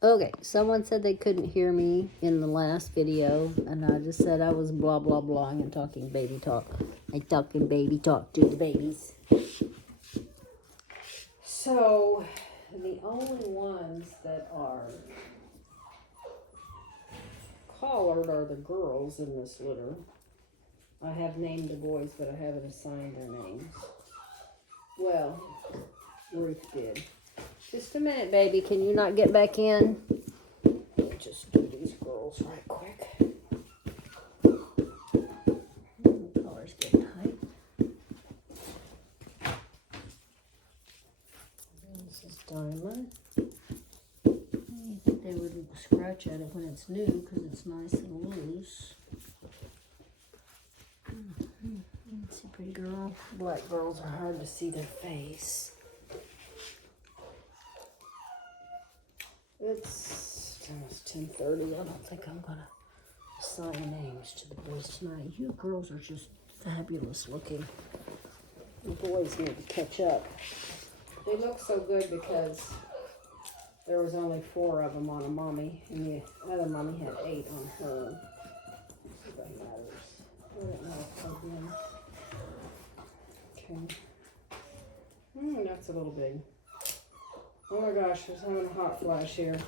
Okay, someone said they couldn't hear me in the last video, and I just said I was blah, blah, blah, and talking baby talk. I talking baby talk to the babies. So, the only ones that are collared are the girls in this litter. I have named the boys, but I haven't assigned their names. Well, Ruth did. Just a minute, baby. Can you not get back in? Let me just do these girls right quick. The collar's getting tight. This is Diamond. I think they wouldn't scratch at it when it's new because it's nice and loose. Let's see, pretty girl. Black girls are hard to see their face. It's almost 10:30. I don't think I'm gonna assign names to the boys tonight. You girls are just fabulous looking. The boys need to catch up. They look so good because there was only 4 of them on a mommy, and the other mommy had 8 on her. Let's see if that matters. I don't know if plugged in. Okay. That's a little big. Oh my gosh, I was having a hot flash here.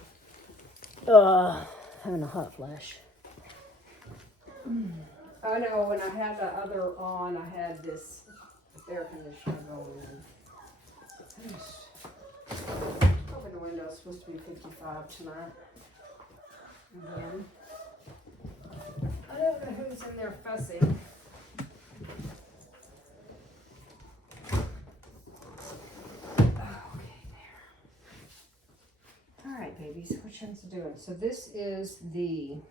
Having a hot flash. I know when I had the other on, I had this air conditioner going in. Open the window, it's supposed to be 55 tonight. Again. I don't know who's in there fussing. Alright, babies, which one's it doing? So this is the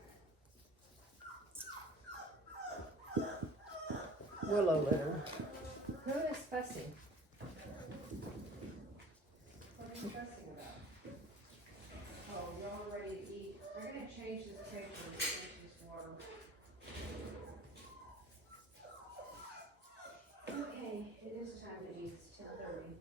willow litter. Who is fussing? What are you fussing about? Oh, y'all are ready to eat. I'm going to change this picture and change this water. Okay, it is time to eat. It's 10:30.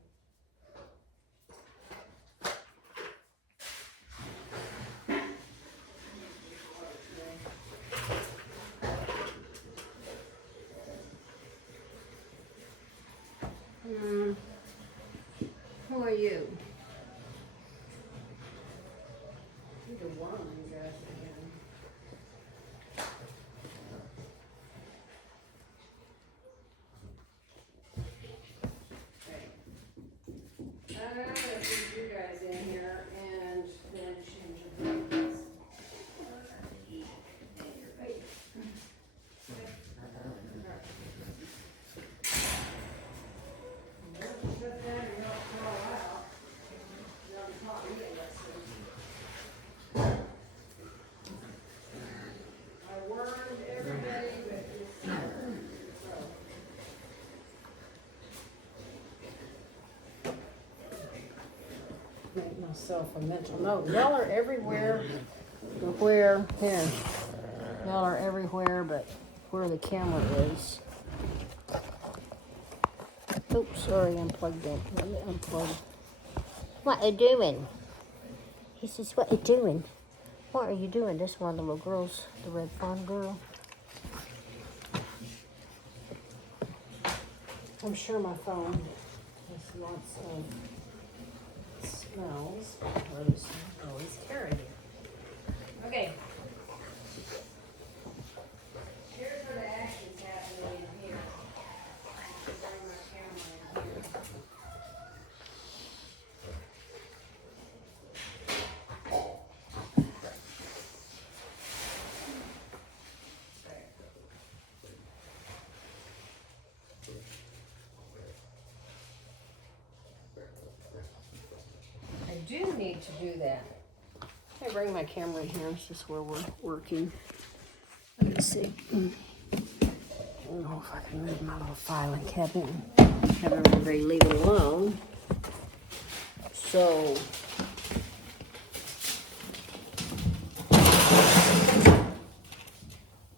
Who are you? You're the one, I guess, again. Okay. I'm gonna put you guys in here and then change your clothes. And your baby. Shut down and don't fall out. You haven't taught me a lesson. I warned everybody, but it's so. Make myself a mental note. Y'all are everywhere. Where? Here. Y'all are everywhere, but where the camera is. Oops, sorry, unplugged it. Let me unplug. What are you doing? He says, what are you doing? What are you doing? This one of the little girls, the red fawn girl. I'm sure my phone has lots of smells. Rose always carry it. Okay. Here's where the action's happening in here. Bring my camera in here. I do need to do that. I bring my camera in here. This is where we're working. Let me see. I don't know if I can move my little filing cabinet and have everybody leave it alone. So,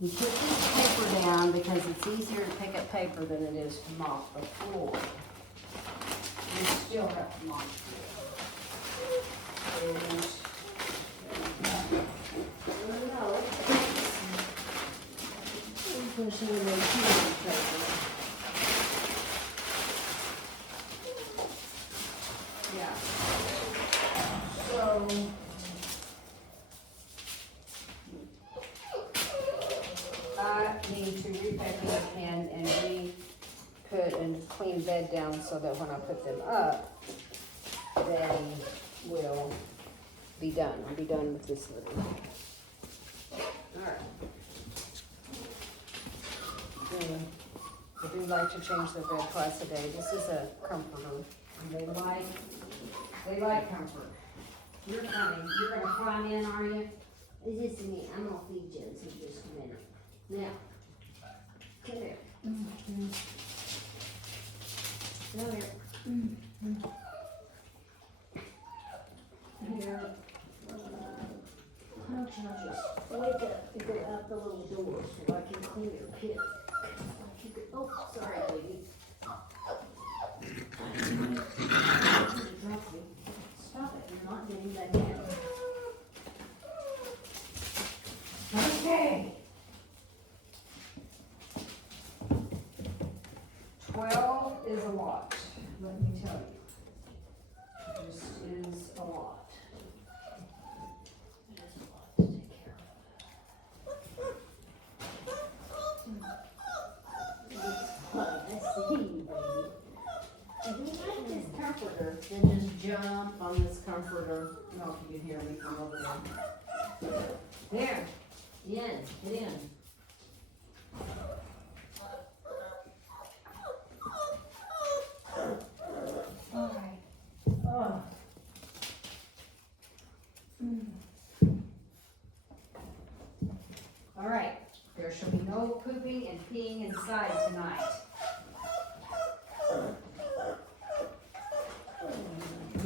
you put this paper down because it's easier to pick up paper than it is to mop the floor. You still have to mop the floor. And to when they teenage children. Yeah. So I need to repack them and re-put and clean bed down so that when I put them up, they will be done. I'll be done with this litter. Alright. I do like to change their bed twice a day. This is a comforter. And they like comfort. You're funny. You're gonna climb in, are you? It's just me. I'm gonna feed Josie in just a minute. Now, come here. Come here. Here. How can I just wake up and go out the little door so I can clean your pit? Oh, sorry, baby. Stop it, you're not getting that down. Okay. 12 is a lot, let me tell you. This is a lot. It is a lot to take care of. Let's see, baby. If you like this comforter, then just jump on this comforter. I don't know if you can hear me from over there. There. In. Get in. All right. Oh. All right. There shall be no pooping and peeing inside tonight.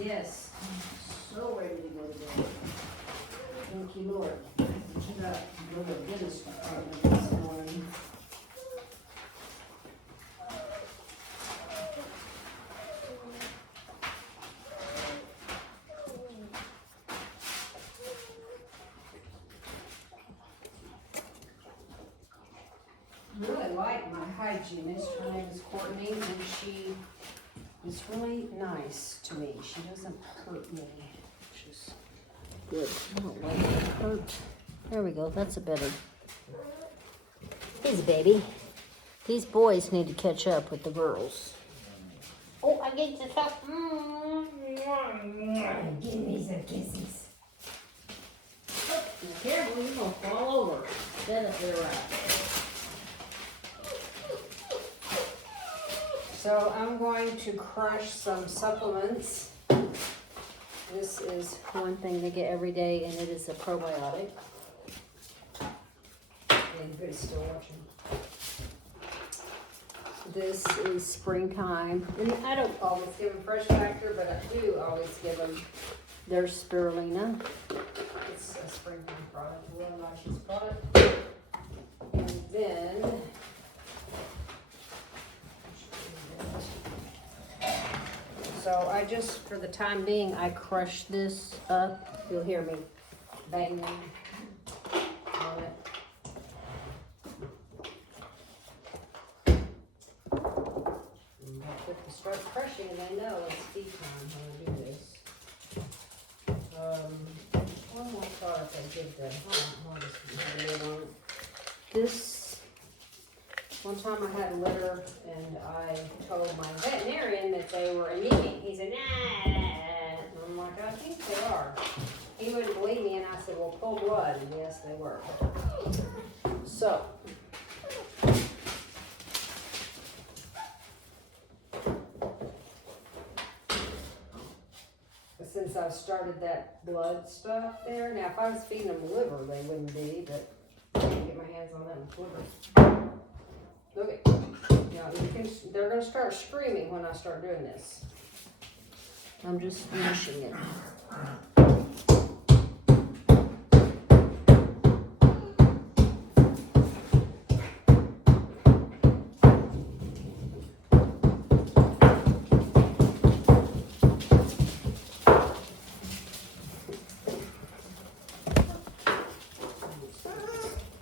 Yes. I'm so ready to go to bed. Thank you, Lord. I got to go to the dentist appointment this morning. I really like my hygienist. Her name is Courtney, and she is really nice to me. She doesn't hurt me, which is good. I don't like to hurt. There we go. That's a better. He's a baby. These boys need to catch up with the girls. Oh, I get to talk. Give me some kisses. Oh, be careful, you're going to fall over. Set up there right. So I'm going to crush some supplements. This is one thing they get every day, and it is a probiotic. Everybody's still watching. This is springtime. And I don't always give them Fresh Factor, but I do always give them their spirulina. It's a springtime product, a real nice product. And then so I just, for the time being, I crush this up. You'll hear me banging on it. If you start crushing, and I know it's tea time when I do this. One more thought if I did that. Hold on, this, one time I had a litter and I told my veterinarian that they were anemic. He said, nah. And I'm like, I think they are. He wouldn't believe me, and I said, well, pull blood. And yes, they were. So, since I've started that blood stuff there, now if I was feeding them liver, they wouldn't be, but I can get my hands on that liver. Look at, they're going to start screaming when I start doing this. I'm just finishing it.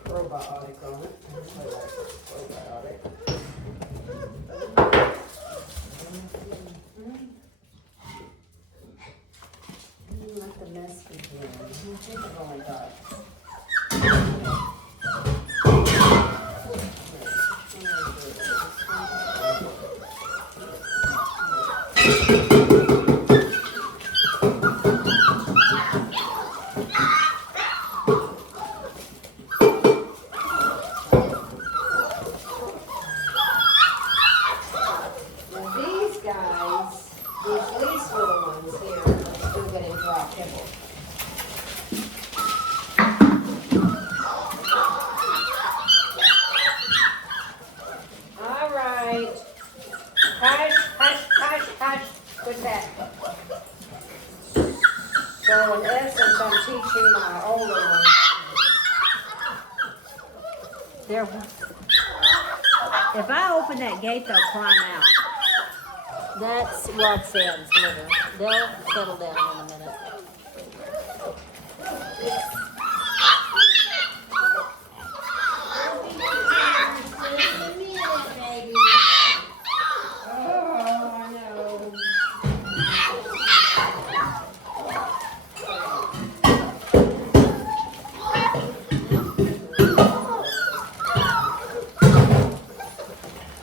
Probiotic on it. Yeah, I think I've only got. So in essence, I'm teaching my older ones. If I open that gate, they'll climb out. That's Roxanne's litter. They'll settle down in a minute.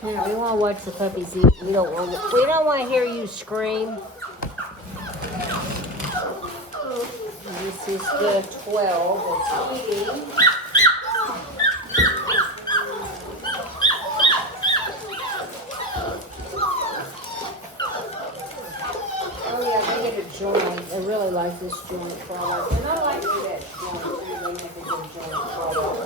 Yeah, we want to watch the puppies eat. We don't want to hear you scream. This is the 12 that's eating. Oh yeah, they get a joint. I really like this joint product. And I like that joint too. They make a good joint product.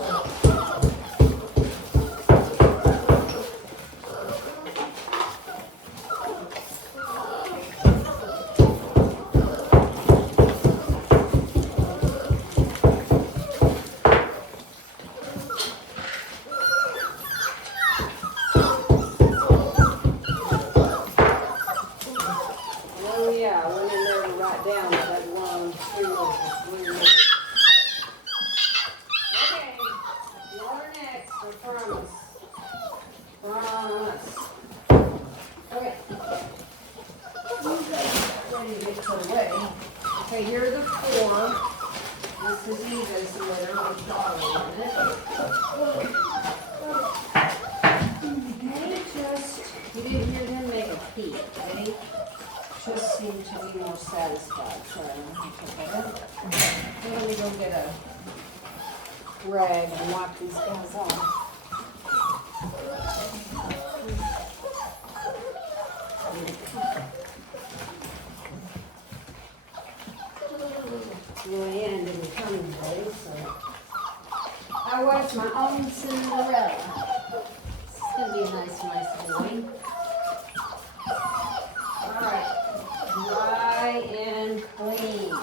Okay, here are the 4. This is Eva's litter with Charlie in it. You didn't hear them make a peep, okay? Just seem to be more satisfied. So, let me go get a rag and wipe these guys off. The end of the coming day, so I watched my own Cinderella. This is gonna be a nice boy. Alright, dry and clean.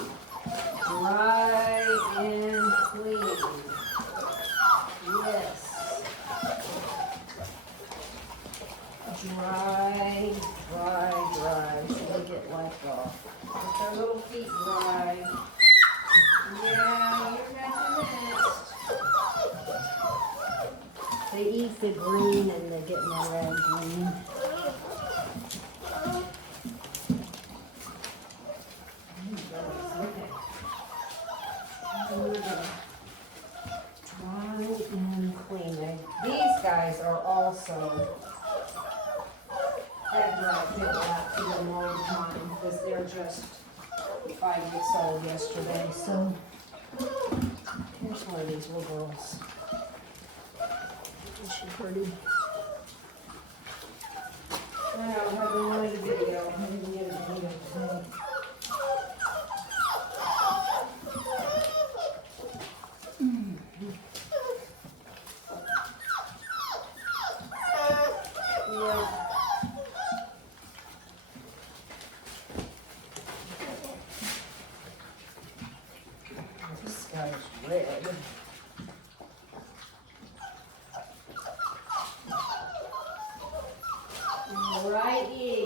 Dry and clean. Yes. Dry, so they get wiped off. Get their little feet dry. Yeah, you're next. They eat the green and they get more red green. Dry and clean. These guys are also had dry fit out to them all the time because they're just 5 weeks old yesterday. So here's one of these little girls. Isn't she pretty? I haven't wanted a video. I didn't get a video today. This guy's red. Alrighty.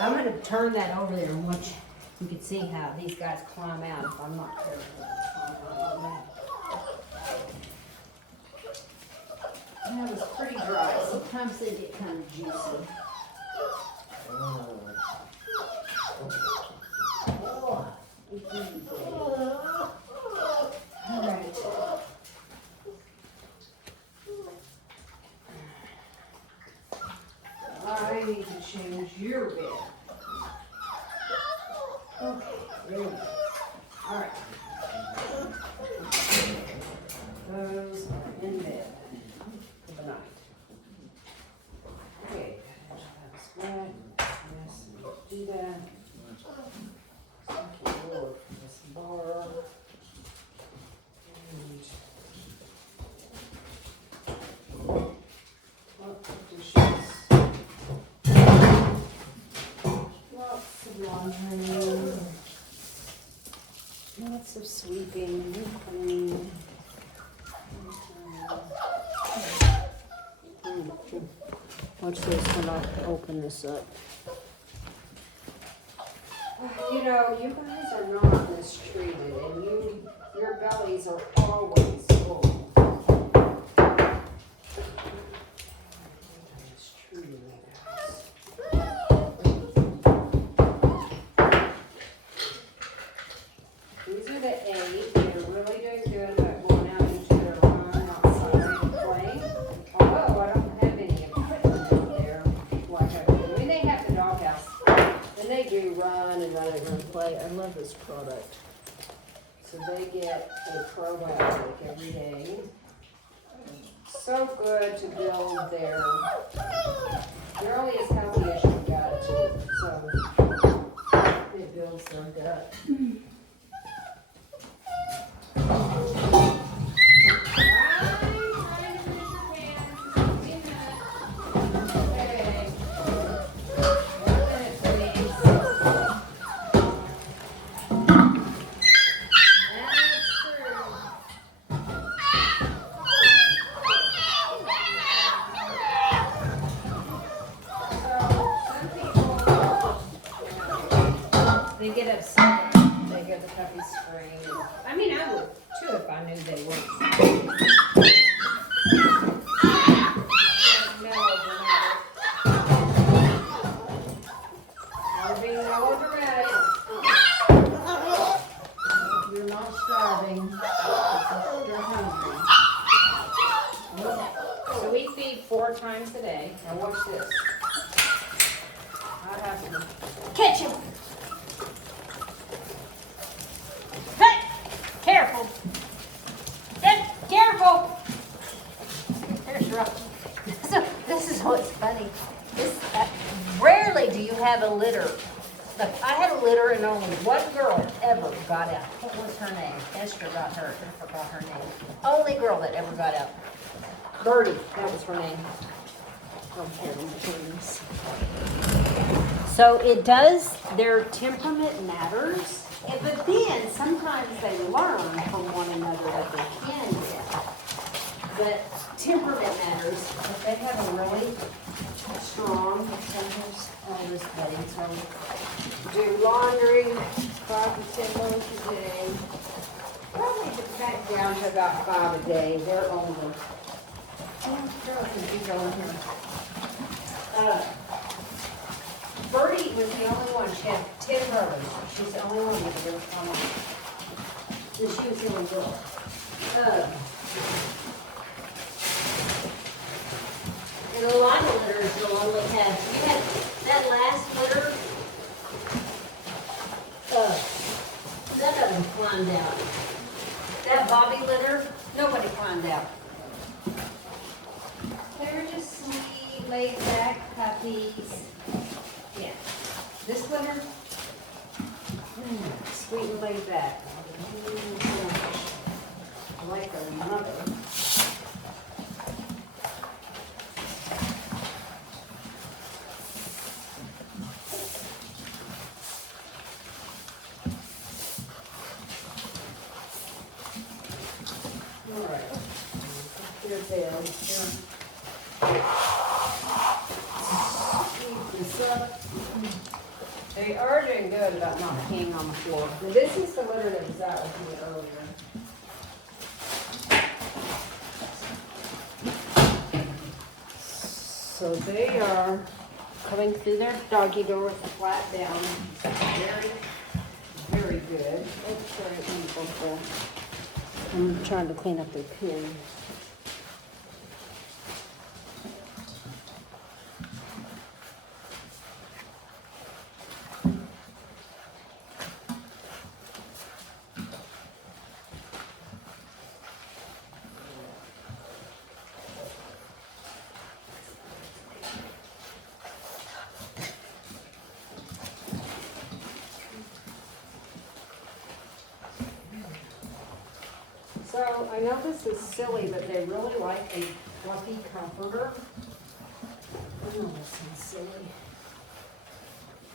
I'm going to turn that over there and watch. You can see how these guys climb out if I'm not careful. That was pretty dry. Sometimes they get kind of juicy. All right. I need to change your bed. Okay, there we go. All right. Those are in bed for the night. Okay, that's right. Yes, do that. Thank you, Lord, for this bar. And dishes. Lots of laundry. Lots of sweeping and cleaning. Watch this when I open this up. You know, you guys are not mistreated, and your bellies are always full. Mistreated, you guys. These are the 8. They're really doing good about going out into their room outside and playing. Although I don't have any equipment out there like I do. I mean, they have the doghouse. And they do run and play. I love this product. So they get a probiotic every day. So good to build they're only as healthy as your gut. So it builds their gut. They get upset. They hear the puppies scream. I mean, I would too if I knew they weren't. Being melodramatic. You're not starving. You're hungry. Okay. So we feed 4 times a day. Now watch this. I have to catch him. Careful. Careful. There's Rob. So this is what's funny. Rarely do you have a litter. Look, I had a litter and only one girl ever got out. What was her name? Esther got hurt. I forgot her name. Only girl that ever got out. Birdie, that was her name. So it does, their temperament matters. But then sometimes they learn from one another that they can get. But temperament matters. If they have a really strong, sometimes this buddy, so do laundry 5 to 10 loads a day. Probably back down to about 5 a day. They're older. Oh, girls can be going here. Birdie was the only one. She had 10 brothers. She's the only one that could ever come on. And she was the only girl. And a lot of litters you'll only have. You had that last litter. None of them climbed out. That Bobby litter, nobody climbed out. They're just sweet, laid back puppies. Yeah. This litter, sweet and laid back. I like their mother. All right. Here they are. Sweep this up. They are doing good about not peeing on the floor. Now, this is the litter that was out with me earlier. So they are coming through their doggy door flat down. Very, very good. Oops, sorry, I'm trying to clean up their pen. So I know this is silly, but they really like a fluffy comforter. I know this is silly.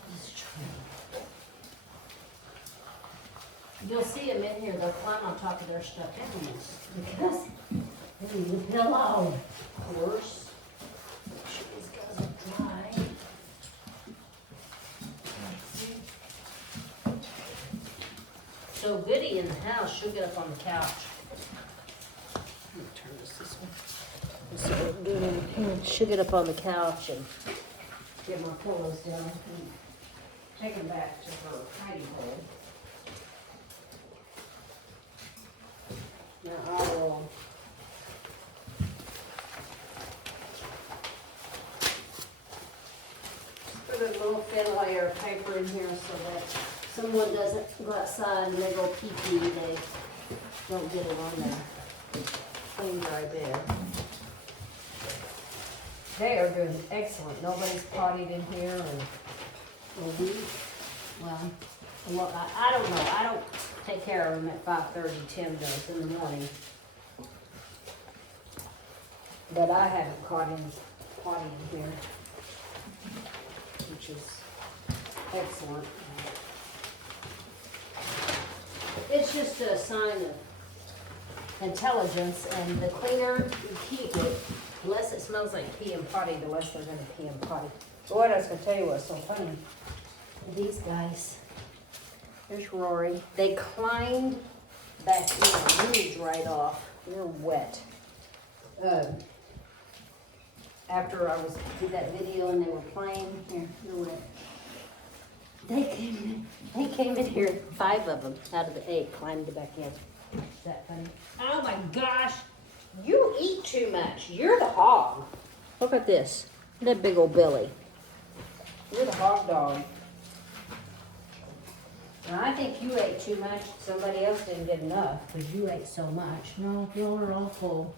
Let's try. You'll see them in here. They'll climb on top of their stuffed animals because they need a pillow, of course. Make sure these guys are dry. So Goody in the house, she'll get up on the couch. Let me turn this way. Let's see what I'm doing over here. She'll get up on the couch and get my pillows down and take them back to her hiding hole. Now I will put a little thin layer of paper in here so that someone doesn't go outside and they go pee-pee, they don't get it on their clean dry bed. They are doing excellent. Nobody's potted in here in a week. Well, I don't know. I don't take care of them at 5:30, Tim does in the morning. But I haven't caught any potty in here, which is excellent. It's just a sign of intelligence, and the cleaner you keep it, the less it smells like pee and potty, the less they're going to pee and potty. But what I was going to tell you was so funny. These guys, there's Rory. They climbed back in, the leaves right off. They're wet. After I did that video and they were playing, here, they're wet. They came in here, 5 of them out of the 8 climbed back in. Is that funny? Oh my gosh, you eat too much. You're the hog. Look at this, that big old belly. You're the hog dog. Now, I think you ate too much. Somebody else didn't get enough because you ate so much. No, y'all are all full.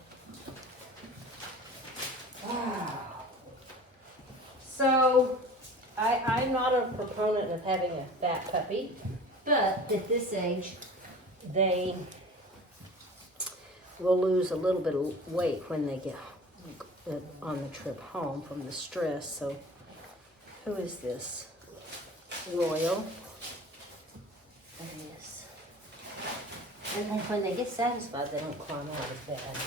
Wow. So, I'm not a proponent of having a fat puppy, but at this age, they will lose a little bit of weight when they get on the trip home from the stress. So, who is this? Royal. There it is. And then when they get satisfied, they don't climb out as bad.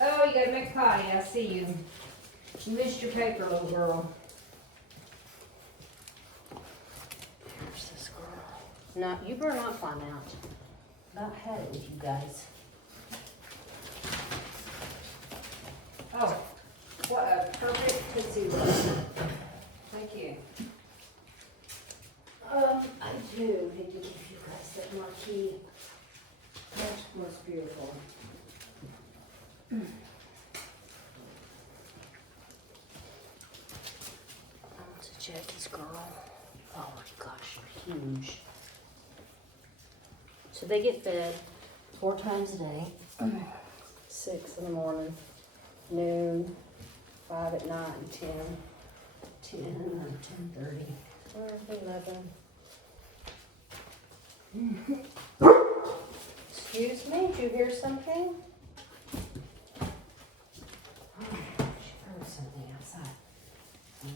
Oh, you gotta make potty. I see you. You missed your paper, little girl. There's this girl. No, you better not climb out. About had it with you guys. Oh, what a perfect Tootsie Roll. Thank you. I do need to give you guys that marquee. That's most beautiful. That's Jackie's girl. Oh my gosh, you're huge. So they get fed 4 times a day. 6 in the morning, noon, 5 at night, and 10 or 10:30, or 11. Excuse me, did you hear something? Oh, she heard something outside.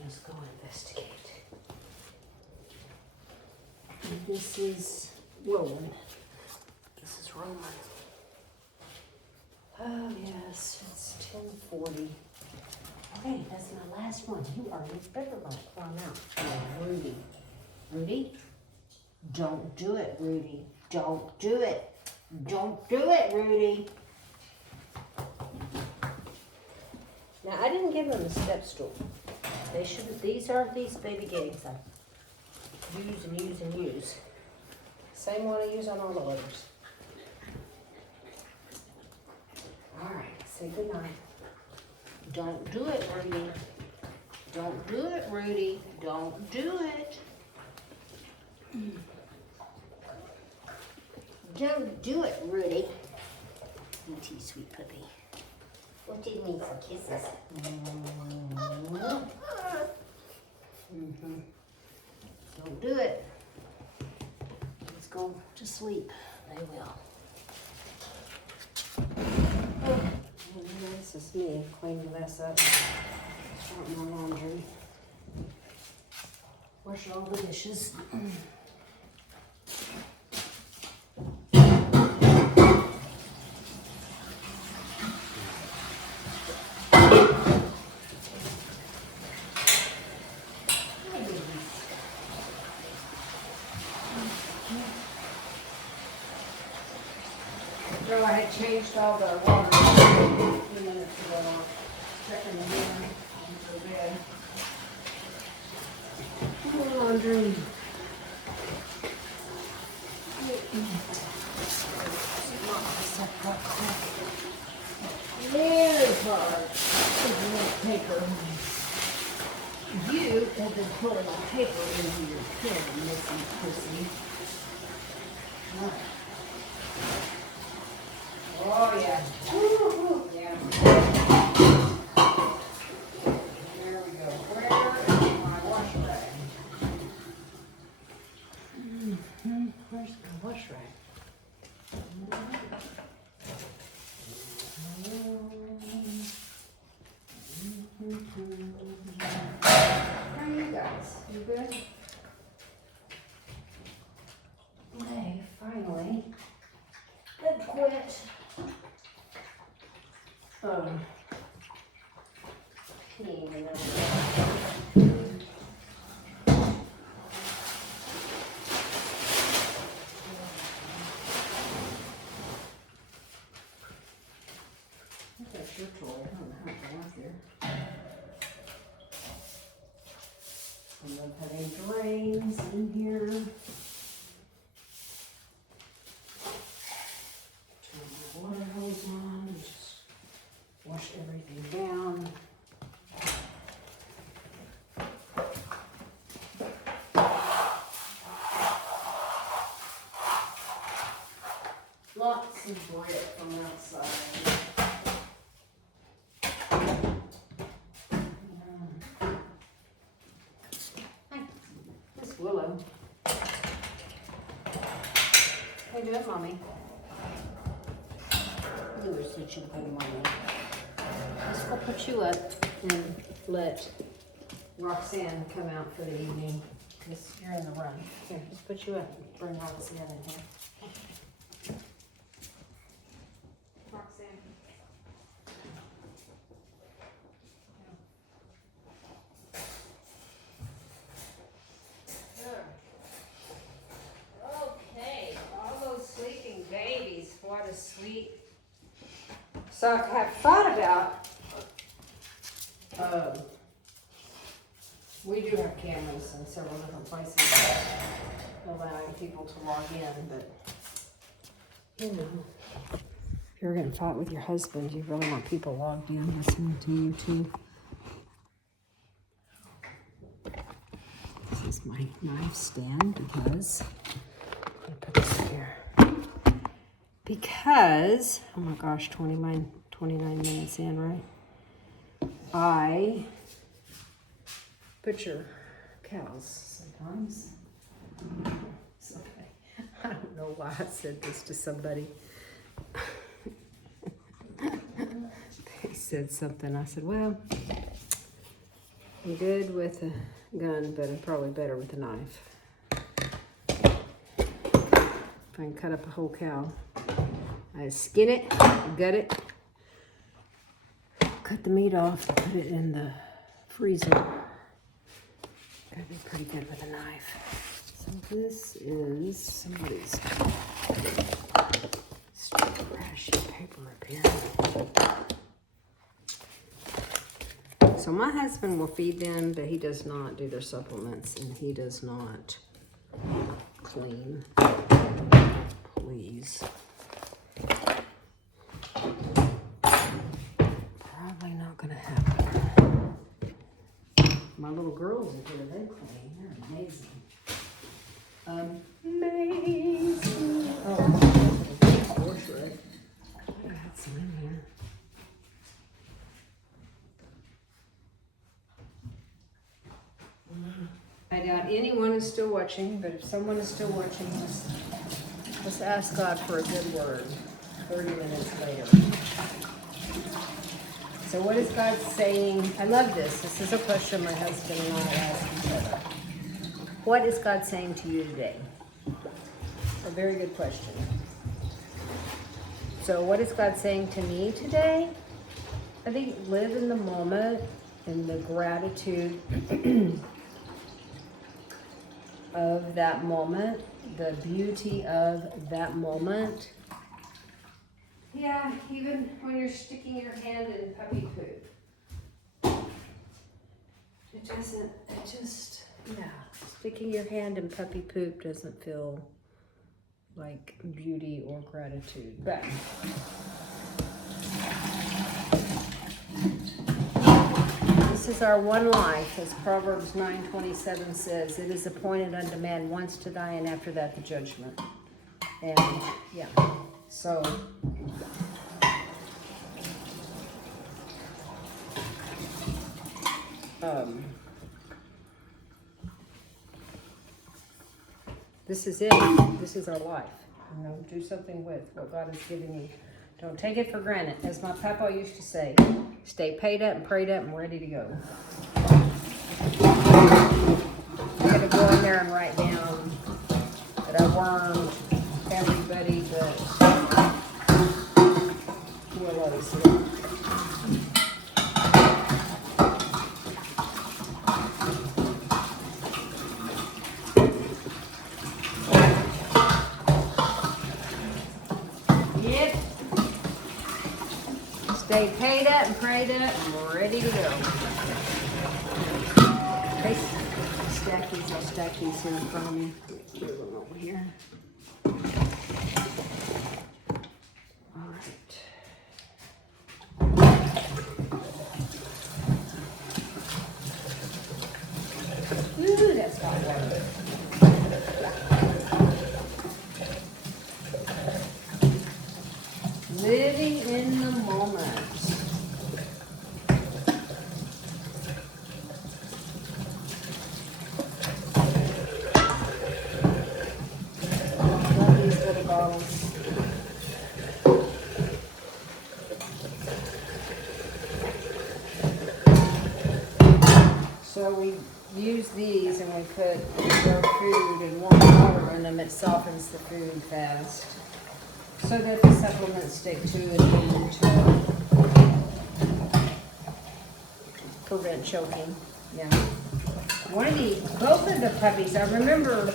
Let's go investigate. And this is Roland. This is Roman. Oh yes, it's 10:40. Okay, that's my last one. You are better not climb out. Oh, Rudy. Rudy, don't do it, Rudy. Don't do it. Don't do it, Rudy. Now, I didn't give them a step stool. They shouldn't, these are these baby gates I use and use and use. Same one I use on all the others. All right, say goodnight. Don't do it, Rudy. Don't do it, Rudy. Don't do it. Don't do it, Rudy. You too, sweet puppy. What do you need for kisses? Don't do it. Let's go to sleep. They will. This is me cleaning the mess up. Out my laundry. Washing all the dishes. So I had changed all the water a few minutes ago. Checking the mirror into the bed. Laundry. Very hard. Paper. You have been putting paper into your pen, Missy Pussy. Oh yeah. Woo-hoo. Yeah. There we go. Where is my wash rag? Where's my wash rag? How are you guys? You good? Hey, finally. Good quit. Peeing and everything. That's your toy. I don't know how it got there. And then putting drains in here. Turn my water hose on and just wash everything down. Lots of grit from outside. Hi, Miss Willow. How you doing, Mommy? You were such a good mommy. Let's go put you up and let Roxanne come out for the evening because you're in the run. Here, let's put you up and bring Roxanne in here. Roxanne. Okay, all those sleeping babies, what a sweet. So I have thought about, we do have cameras in several different places allowing people to log in, but you know, if you're going to fight with your husband, you really want people logged in listening to you too. This is my knife stand because, I'm going to put this here. Because, oh my gosh, 29 minutes in, right? I butcher cows sometimes. It's okay. I don't know why I said this to somebody. They said something. I said, well, I'm good with a gun, but I'm probably better with a knife. If I can cut up a whole cow, I skin it, gut it, cut the meat off, put it in the freezer. Gotta be pretty good with a knife. So this is somebody's trashy paper up here. So my husband will feed them, but he does not do their supplements, and he does not clean. Please. Probably not gonna happen. My little girls are here, they clean. They're amazing. Amazing. Oh, horse red. I got some in here. I doubt anyone is still watching, but if someone is still watching, let's ask God for a good word 30 minutes later. So what is God saying? I love this. This is a question my husband and I ask each other. What is God saying to you today? A very good question. So what is God saying to me today? I think live in the moment, in the gratitude of that moment, the beauty of that moment. Yeah, even when you're sticking your hand in puppy poop. Sticking your hand in puppy poop doesn't feel like beauty or gratitude. But this is our one life, as Proverbs 9:27 says. It is appointed unto man once to die, and after that the judgment. And yeah, so this is it. This is our life. You know, do something with what God is giving you. Don't take it for granted. As my papa used to say, stay paid up and prayed up and ready to go. I'm going to go in there and write down that I wormed everybody but Willow's. Stay paid up and prayed up and we're ready to go. Okay, stack these. I'll stack these here in front of me. Move them over here. All right. Ooh, that's hot water. Living in the moment. Love these little bottles. So we use these and we put our food and warm water in them. It softens the food fast, so that the supplements stick to it and to prevent choking. Yeah. Both of the puppies, I remember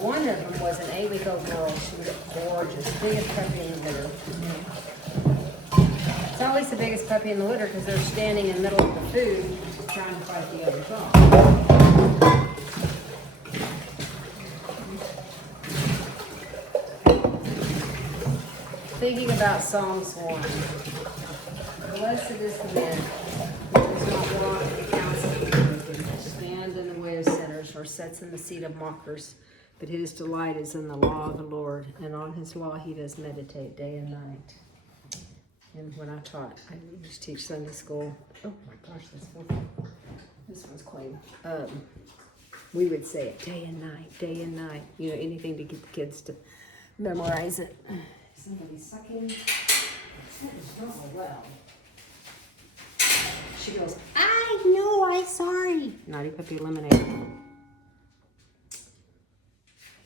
one of them was an 8-week-old girl. She was gorgeous, biggest puppy in the litter. It's always the biggest puppy in the litter because they're standing in the middle of the food trying to fight the other dog. Thinking about Psalms 1. Blessed is the man who does not walk in the counsel of the wicked, stand in the way of sinners, or sits in the seat of mockers, but his delight is in the law of the Lord, and on his law he does meditate day and night. And when I used to teach Sunday school. Oh my gosh, this one's clean. We would say it day and night, day and night. You know, anything to get the kids to memorize it. Somebody's sucking. That is not well. She goes, I know, I'm sorry. Naughty puppy eliminated.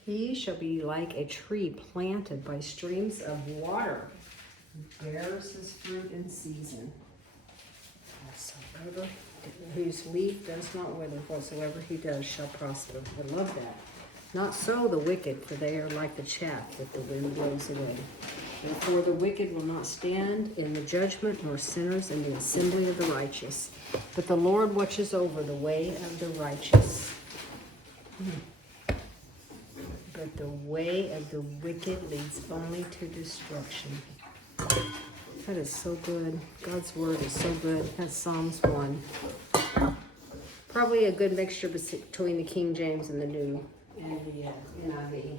He shall be like a tree planted by streams of water. Bears his fruit in season. Also over. whose leaf does not wither, whatsoever he does shall prosper. I love that. Not so the wicked, for they are like the chaff that the wind blows away. Therefore the wicked will not stand in the judgment, nor sinners in the assembly of the righteous. But the Lord watches over the way of the righteous. But the way of the wicked leads only to destruction. That is so good. God's word is so good. That's Psalms 1. Probably a good mixture between the King James and the New and the NIV.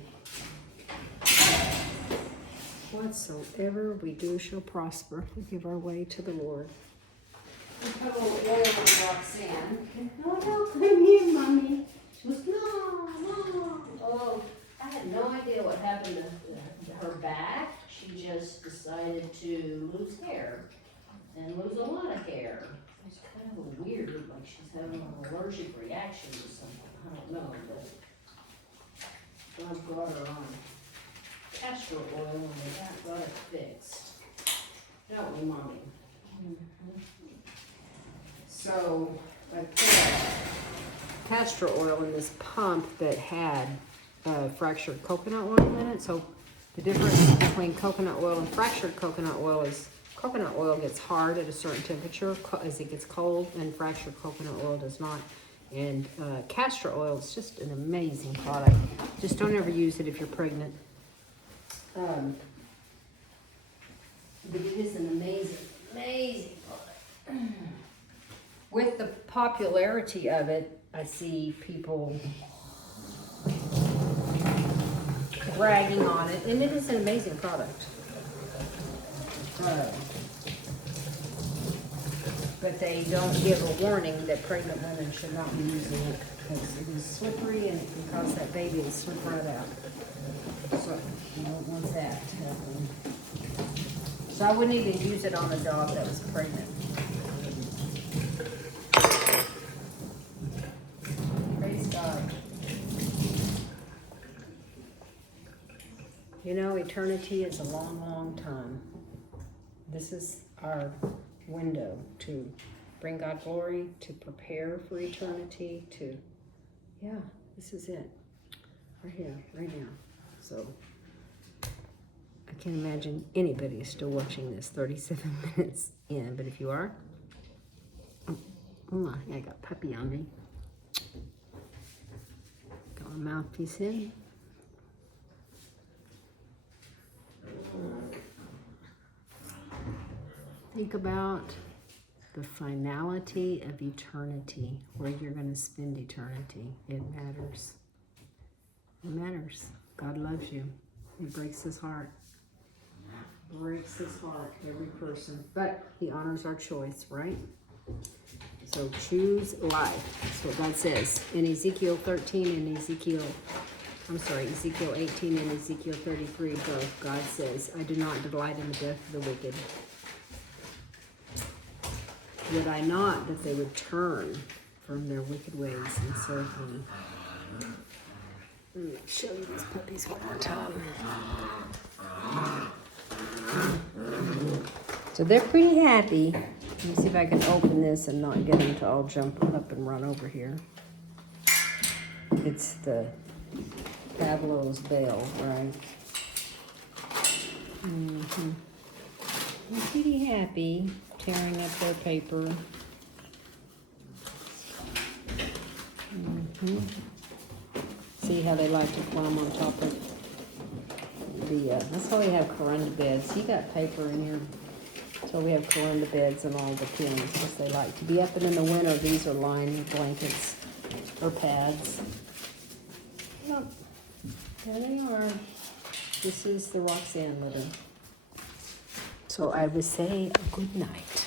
Whatsoever we do shall prosper. We give our way to the Lord. We put a little oil on Roxanne. No, come here, Mommy. She goes, no. Oh, I had no idea what happened to her back. She just decided to lose hair and lose a lot of hair. It's kind of weird, like she's having an allergic reaction to something. I don't know, but God brought her on castor oil and they got it fixed. Don't we, Mommy? Mm-hmm. So I put castor oil in this pump that had fractured coconut oil in it. So the difference between coconut oil and fractured coconut oil is coconut oil gets hard at a certain temperature as it gets cold, and fractured coconut oil does not. And castor oil is just an amazing product. Just don't ever use it if you're pregnant. But it is an amazing product. With the popularity of it, I see people bragging on it, and it is an amazing product. But they don't give a warning that pregnant women should not be using it because it is slippery and it can cause that baby to slip right out. So you don't want that to happen. So I wouldn't even use it on a dog that was pregnant. Praise God. You know, eternity is a long, long time. This is our window to bring God glory, to prepare for eternity, this is it. Right here, right now. So, I can't imagine anybody is still watching this 37 minutes in, but if you are, I got puppy on me. Got my mouthpiece in. Think about the finality of eternity, where you're going to spend eternity. It matters. It matters. God loves you. It breaks his heart. Breaks his heart, every person. But he honors our choice, right? So choose life. That's what God says. In Ezekiel 13 and Ezekiel 18 and Ezekiel 33, both, God says, I do not delight in the death of the wicked. Would I not that they would turn from their wicked ways and serve me? Let me show you these puppies one more time. So they're pretty happy. Let me see if I can open this and not get them to all jump up and run over here. It's the Pavlov's bell, right? They're pretty happy, tearing up their paper. See how they like to climb on top of the, that's why we have corunda beds. You got paper in here. So we have corunda beds and all the pins because they like to be up. And in the winter, these are lined blankets or pads. Look, there they are. This is the Roxanne litter. So I would say good night.